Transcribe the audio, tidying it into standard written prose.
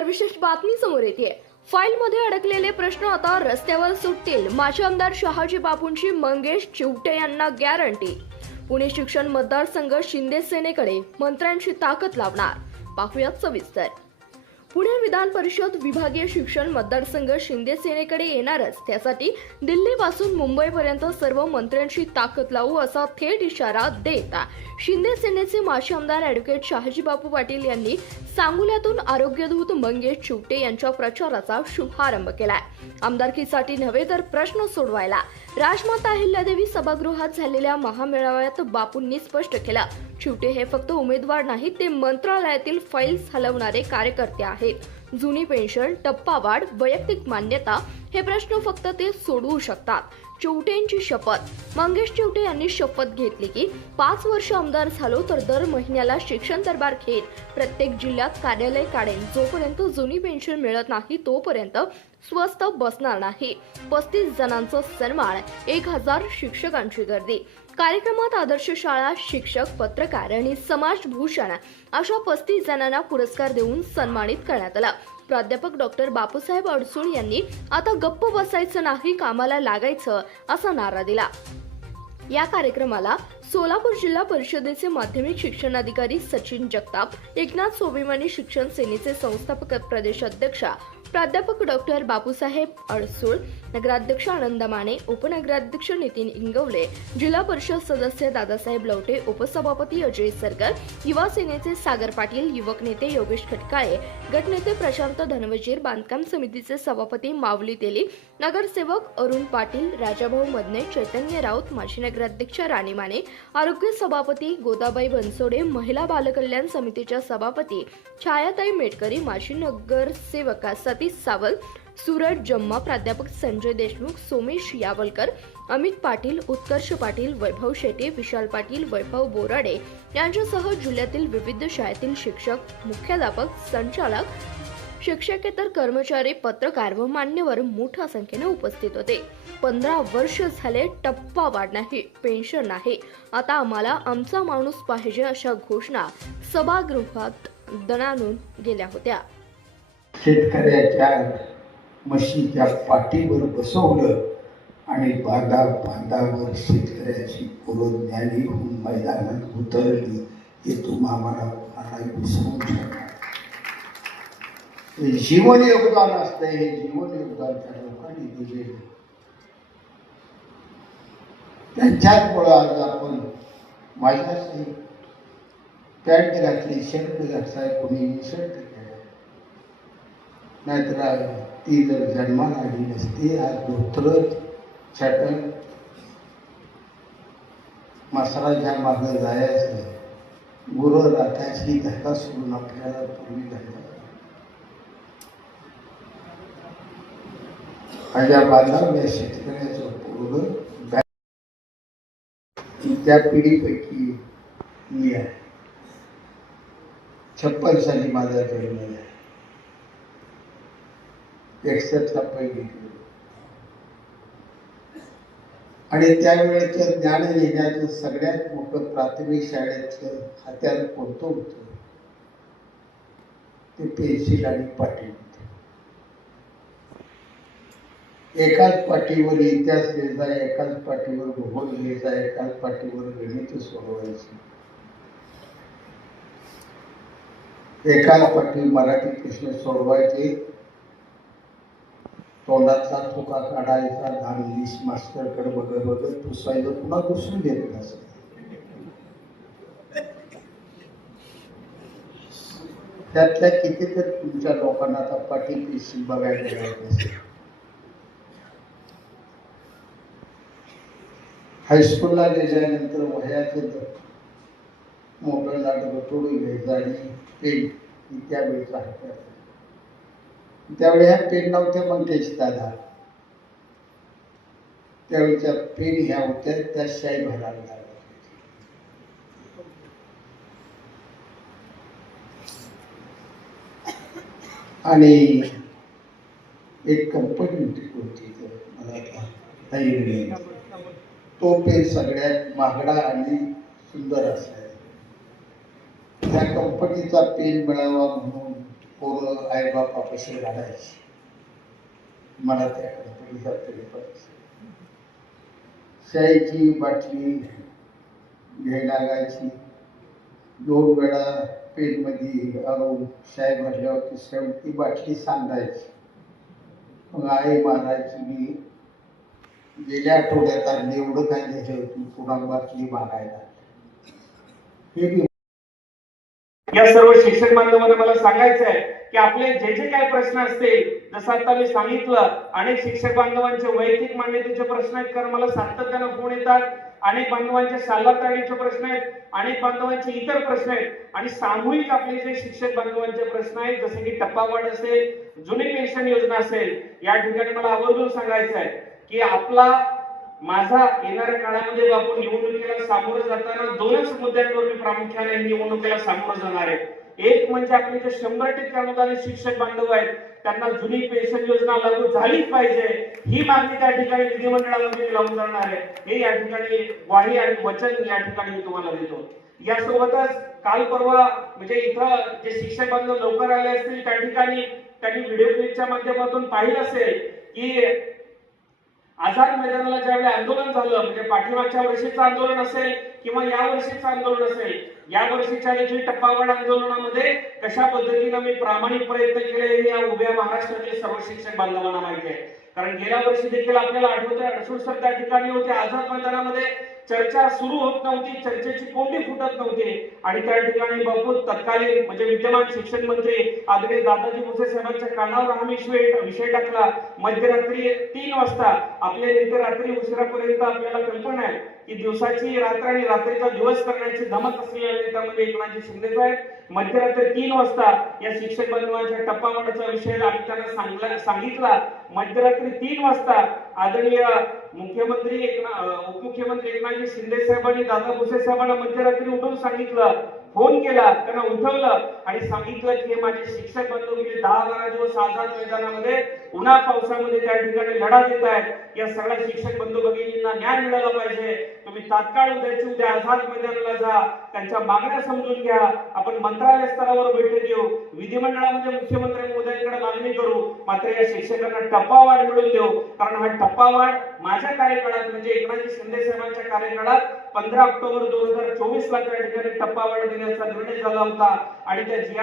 नंतर विशेष बातमी समोर येते। फाईलमध्ये अडकलेले प्रश्न आता रस्त्यावर सुटतील। माजी आमदार शहाजी बापूंची मंगेश चिवटे यांना गॅरंटी। पुणे शिक्षण मतदारसंघ शिंदे सेनेकडे मंत्र्यांची ताकद लावणार। पाहूयात सविस्तर। पुणे विधान परिषद विभागीय शिक्षण मतदारसंघ शिंदे सेनेकडे येणारच, त्यासाठी दिल्लीपासून मुंबईपर्यंत सर्व मंत्र्यांची ताकद लावू असा थेट इशारा देत शिंदे सेनेचे माजी आमदार ॲडव्होकेट शहाजी बापू पाटील यांनी सांगोल्यातून आरोग्यदूत मंगेश चिवटे यांच्या प्रचाराचा शुभारंभ केलाय। आमदारकीसाठी नव्हे तर प्रश्न सोडवायला राजमाता अहिल्यादेवी सभागृहात झालेल्या महामेळाव्यात बापूंनी स्पष्ट केलं, चिवटे हे फक्त उमेदवार नाहीत, ते मंत्रालयातील फाईल्स हलवणारे कार्यकर्ते आहेत। जुनी पेन्शन, टप्पा वाढ, वैयक्तिक मान्यता हे प्रश्न फक्त ते सोडवू शकतात। चिवटेंची शपथ। मंगेश चिवटे यांनी शपथ घेतली की 5 वर्ष आमदार झालो तर दर महिन्याला शिक्षण दरबार घेईन, प्रत्येक जिल्ह्यात कार्यालय काढेन, जोपर्यंत जुनी पेन्शन मिळत नाही तोपर्यंत स्वस्त बसणार नाही। 35 जणांचा सन्मान, 1000 शिक्षकांची गर्दी। कार्यक्रमात आदर्श शाळा शिक्षक, पत्रकार आणि समाजभूषण अशा 35 जणांना पुरस्कार देऊन सन्मानित करण्यात आलं। प्राध्यापक डॉक्टर बापूसाहेब अडसूळ यांनी आता गप्प बसायचं नाही, कामाला लागायचं असा नारा दिला। या कार्यक्रमाला सोलापूर जिल्हा परिषदेचे माध्यमिक शिक्षण अधिकारी सचिन जगताप, एकनाथ स्वाभिमानी शिक्षण सेनेचे संस्थापक प्रदेशाध्यक्ष प्राध्यापक डॉक्टर बापूसाहेब अडसूळ, नगराध्यक्ष आनंद माने, उपनगराध्यक्ष नितीन इंगवले, जिल्हा परिषद सदस्य दादासाहेब लवटे, उपसभापती अजय सरकर, युवा सेनेचे सागर पाटील, युवक नेते योगेश खटकाळे, गटनेते प्रशांत धनवजीर, बांधकाम समितीचे सभापती माऊली तेली, नगरसेवक अरुण पाटील, राजाभाऊ मदने, चैतन्य राऊत, माजी नगराध्यक्ष राणी माने, आरोग्य सभापती गोदाबाई बनसोडे, महिला बालकल्याण समितीच्या सभापती छायाताई मेटकरी, माजी नगरसेवक सतीश सावंत, सूरज जम्मा, प्राध्यापक संजय देशमुख, सोमेश यावलकर, अमित पाटील, उत्कर्ष पाटील, वैभव शेटे, विशाल पाटील, वैभव बोराडे यांच्यासह जिल्ह्यातील विविध शाळेतील शिक्षक, मुख्याध्यापक, संचालक, शिक्षकेतर कर्मचारी, पत्रकार व मान्यवर मोठ्या संख्येने उपस्थित होते। 15 वर्ष झाले टप्पा वाढ नाही, पेन्शन नाही, आता आम्हाला आमचा माणूस पाहिजे अशा घोषणा सभागृहात दणाणून गेल्या होत्या। शेतकऱ्याच्या म्हशीच्या पाठीवर बसवलं आणि बांधावर शेतकऱ्याची पुरोज्ञानी होऊन मैदानात उतरली, हे तुम्हाला विसरून शकणार। जीवन योगदान असतं, हे जीवन योगदान त्या लोकांनी दिलेलं, त्यांच्याचमुळं आज आपण माझ्यासाठी पॅन्ट घातली, शर्ट घातलाय, कोणी शर्ट केलं, नाहीतर ती जर जन्माला आली नसती, आज धोतर छटण मसराच्या मागं जायचं, गुरं राखायची धक्का सोडून आपल्याला पूर्वी धक्का माझ्या बांधाव्या शेतकऱ्याचं पोरगं त्या पिढीपैकी मी आहे। 56 साली माझा जन्म आहे, 61ला पहिली आणि त्यावेळेचं ज्ञान घेण्याचं सगळ्यात मोठं प्राथमिक शाळेतलं हत्यार कोणतं होतं, ते पेन्सिल आणि पाटी होते। एकाच पाटीवर इतिहास लिहायचा, एकाच पाटीवर भूगोल लिहायचा, एकाच पाटीवर गणित सोडवायची, एकाच पाठी मराठी प्रश्न सोडवायचे, तोंडाचा चुका काढायचा, इंग्लिश मास्टरकडे बघत पुसायचं, पुन्हा पुसून घेत असं। त्यातल्या कितीतरी तुमच्या लोकांना आता पाठी पेन्सिल बघायला मिळत नसेल। हायस्कूलला गेल्यानंतर वह्याचं मोठं लाट तोडून घ्यायचं आणि पेन त्यावेळेचा हत्यार। त्यावेळी ह्या पेन नव्हत्या मंगेश दादा, त्यावेळेच्या पेन ह्या होत्या, त्या शाई भरायला लागल्या आणि एक कंपनी होती मला तो पेन सगळ्यात महागडा आणि सुंदर असायचा। त्या कंपनीचा पेन मिळावा म्हणून पोरं आईबापापाशी घालायची. मला त्याकडे तरी जातली पाहिजे. शाईची बाटली घ्यायला लागायची. 2 वेळा पेनमध्ये अरून शाई भरल्यावर तिसऱ्या ती बाटली सांडायची. मग आई मारायची. मी गेल्या आठवड्यात आणली, एवढं काय नेलं होती पुन्हा बाटली मारायला. हे बी या सर्व शिक्षक बांधवांना मला सांगायचं आहे की आपले जे जे काही प्रश्न असतील, जसं आता मी सांगितलं, अनेक शिक्षक बांधवांचे वैयक्तिक मान्यतेचे प्रश्न आहेत, कारण मला सातत्यानं फोन येतात. अनेक बांधवांचे शालाताडीचे प्रश्न आहेत, अनेक बांधवांचे इतर प्रश्न आहेत, आणि सामूहिक आपले जे शिक्षक बांधवांचे प्रश्न आहेत, जसे की टप्पावाढ असेल, जुनी पेन्शन योजना असेल, या ठिकाणी मला आवर्जून सांगायचं आहे की माझा येणाऱ्या काळामध्ये आपण निवडणुकीला सामोरं जाताना 2च मुद्द्यांवर मी प्रामुख्याने निवडणुकीला सामोरं जाणार आहे. एक म्हणजे आपले जे 100% अनुदानित शिक्षक बांधव आहेत त्यांना जुनी पेन्शन योजना लागू झालीच पाहिजे, ही मागणी त्या ठिकाणी विधिमंडळामध्ये लावून जाणार आहे. हे या ठिकाणी ग्वाही आणि वचन या ठिकाणी मी तुम्हाला देतो. यासोबतच काल परवा म्हणजे इथं जे शिक्षक बांधव लवकर आले असतील त्या ठिकाणी त्यांनी व्हिडिओ क्लिपच्या माध्यमातून पाहिलं असेल की आझाद मैदानाला ज्यावेळी आंदोलन झालं, म्हणजे पाठीमागच्या वर्षीचं आंदोलन असेल किंवा या वर्षीचं आंदोलन असेल, या वर्षीच्या देखील टप्पावाढ आंदोलनामध्ये कशा पद्धतीनं मी प्रामाणिक प्रयत्न केले हे या उभ्या महाराष्ट्रातील सर्व शिक्षक बांधवांना माहिती आहे. कारण गेल्या वर्षी देखील आपल्याला आठवतंय अडसूळ सर त्या ठिकाणी होते. आझाद मैदानामध्ये चर्चा सुरू होत नव्हती, चर्चेची कोंडी फुटत नव्हती, आणि त्या ठिकाणी बापू तत्कालीन म्हणजे विद्यमान शिक्षण मंत्री आदरणीय दादाजी भुसे साहेबांच्या कानावर हा विषय टाकला. मध्यरात्री 3 वाजता आपल्या नेते रात्री उशिरापर्यंत आपल्याला कल्पना आहे की दिवसाची रात्र आणि रात्रीचा दिवस करण्याची धमक असलेल्या नेत्यामध्ये एकनाथजी शिंदे साहेब मध्यरात्री 3 वाजता या शिक्षक बांधवांच्या टप्पावाढीचा विषय आम्ही त्यांना सांगितला. मध्यरात्री 3 वाजता आदरणीय मुख्यमंत्री उपमुख्यमंत्री एकनाथजी शिंदे साहेबांनी दादा भुसे साहेबांना मध्यरात्री उठून सांगितलं, फोन केला, त्यांना उठवलं आणि सांगितलं की माझे शिक्षक बंधू गेले 10-12 दिवस आझाद मैदानामध्ये उन्हा पावसामध्ये त्या ठिकाणी लढा देत आहेत. या सगळ्या शिक्षक बंधू भगिनींना न्याय मिळाला पाहिजे. तुम्ही तात्काळ उद्या आझाद मैदानाला जा, त्यांच्या मागण्या समजून घ्या, आपण मंत्रालय स्तरावर बैठक घेऊ, विधिमंडळामध्ये मुख्यमंत्री महोदयांकडे मागणी करू, मात्र या शिक्षकांना टप्पावाढ मिळवून देऊ. कारण हा टप्पावाढ माझ्या कार्यकाळात म्हणजे एकनाथजी शिंदे साहेबांच्या कार्यकाळात 15 ऑक्टोबर 2024 ला त्या ठिकाणी टप्पावाढ देण्याचा निर्णय झाला होता, आणि त्या जी